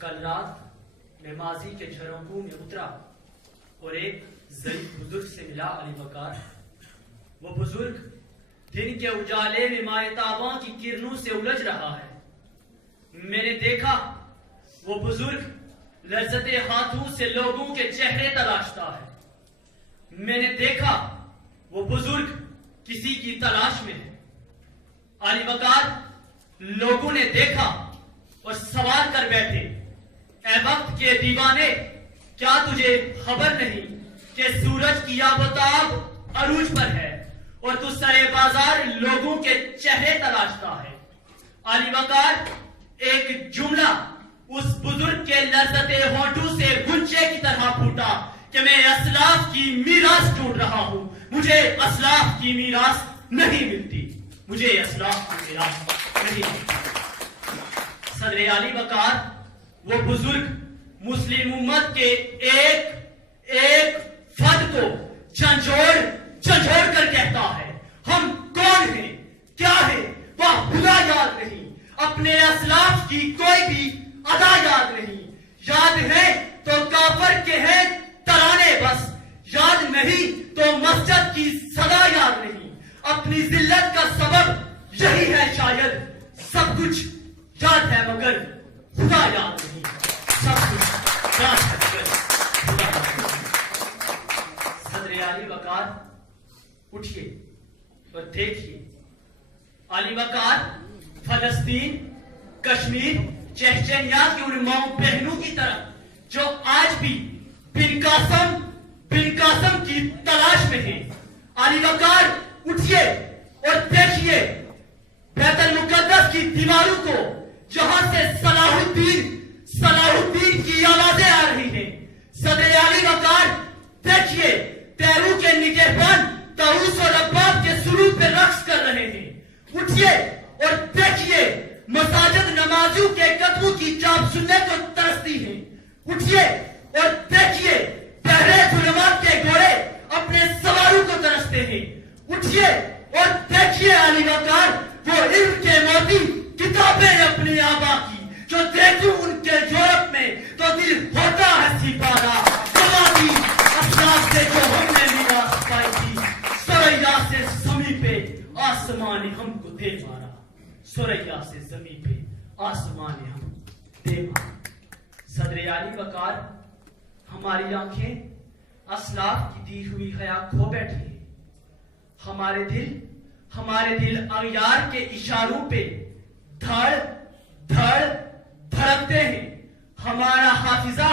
کل رات میں ماضی کے جھروکوں میں اترا اور ایک ضعیف بزرگ سے ملا علی وقار. وہ بزرگ دن کے اجالے میں مائتاباں کی کرنوں سے الجھ رہا ہے. میں نے دیکھا وہ بزرگ لذت ہاتھوں سے لوگوں کے چہرے تلاشتا ہے. میں نے دیکھا وہ بزرگ کسی کی تلاش میں ہے. علی وقار لوگوں نے دیکھا اور سوال کر بیٹھے, اے وقت کے دیوانے, کیا تجھے خبر نہیں کہ سورج کی آفتاب عروج پر ہے اور تو سرے بازار لوگوں کے چہرے تلاشتا ہے. علی وقار ایک جملہ اس بزرگ کے لذت ہونٹوں سے غنچے کی طرح پھوٹا کہ میں اسلاف کی میراث ڈھونڈ رہا ہوں, مجھے اسلاف کی میراث نہیں ملتی, مجھے اسلاف کی میراث نہیں ملتی. صدر علی وقار وہ بزرگ مسلم امت کے ایک فرد کو جھنجھوڑ کر کہتا ہے, ہم کون ہیں, کیا ہے, وہ خدا یاد نہیں, اپنے اسلاف کی کوئی بھی ادا یاد نہیں, یاد ہے تو کافر کے ہیں ترانے بس, یاد نہیں تو مسجد کی صدا یاد نہیں, اپنی ذلت کا سبب یہی ہے شاید, سب کچھ یاد ہے مگر خدا یاد نہیں, سب کچھ یاد ہے مگر خدا یاد نہیں. صدر علی وقار اٹھیے اور دیکھیے, علی وقار فلسطین, کشمیر, چچنیا کی ان ماؤں بہنوں کی طرف جو آج بھی بن قاسم کی تلاش میں ہیں. علی وقار اٹھیے اور دیکھیے بیت المقدس کی دیواروں کو جہاں سے صلاح الدین کی آوازیں آ رہی ہیں. صدر علی وقار دیکھیے تیرو کے نگہبان طاؤس اور رباب کے سرود پہ رقص کر رہے ہیں. اٹھیے اور دیکھیے مساجد نمازیوں کے قدموں کی چاپ سننے کو ترستی ہیں. اٹھیے اور دیکھیے بحرے ظلمات کے گھوڑے اپنے سواروں کو ترستے ہیں. اٹھیے اور دیکھیے علی وقار وہ علم کے موتی کتابیں اپنے آبا کی جو دیکھوں ان کے یورپ میں تو دل ہوتا ہے سپارہ, سماجی اسلاف سے جو ہم نے میراث پائی تھی, سریا سے زمین پہ آسمان نے ہم کو دے مارا, سریا سے زمین پہ آسمان نے ہم کو دے مارا. صدر علی وقار ہماری آنکھیں اسلاف کی دی ہوئی حیا کھو بیٹھی ہیں. ہمارے دل اغیار کے اشاروں پہ دھڑکتے ہیں. ہمارا حافظہ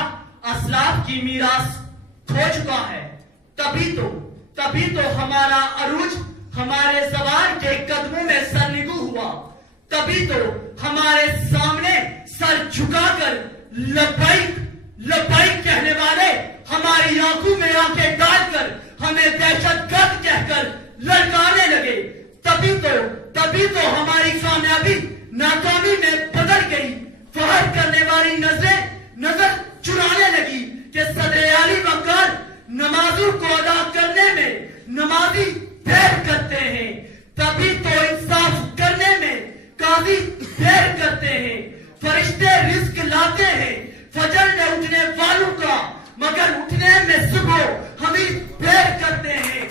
اسلاف کی میراث کھو چکا ہے. تبھی تو ہمارا عروج ہمارے زوال کے قدموں میں سرنگو ہوا. تبھی تو ہمارے سامنے سر جھکا کر لبیک کہنے والے ہماری آنکھوں میں آنکھیں ڈال کر ہمیں دہشت گرد کہہ کر للکارنے لگے. تبھی تو ہماری کامیابی ناکامی میں بدل گئی. فخر کرنے والی نظر چرانے لگی کہ صدر علی وقار نمازوں کو ادا کرنے میں نمازی دیر کرتے ہیں. تبھی تو انصاف کرنے میں قاضی دیر کرتے ہیں. فرشتے رزق لاتے ہیں فجر میں اٹھنے والوں کا, مگر اٹھنے میں صبح ہمیں دیر کرتے ہیں.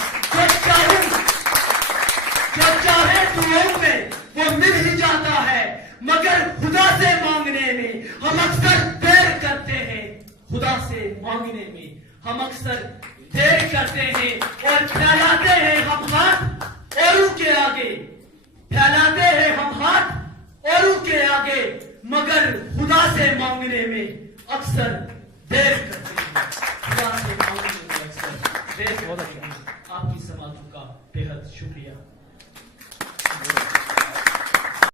جو چاہے دعاؤں میں وہ مل ہی جاتا ہے, مگر خدا سے مانگنے میں ہم اکثر دیر کرتے ہیں. خدا سے مانگنے میں ہم اکثر دیر کرتے ہیں اور پھیلاتے ہیں ہم ہاتھ اوروں کے آگے, پھیلاتے ہیں ہم ہاتھ اوروں کے آگے, مگر خدا سے مانگنے میں اکثر دیر کرتے ہیں. خدا سے مانگنے میں اکثر دیر کرتے ہیں.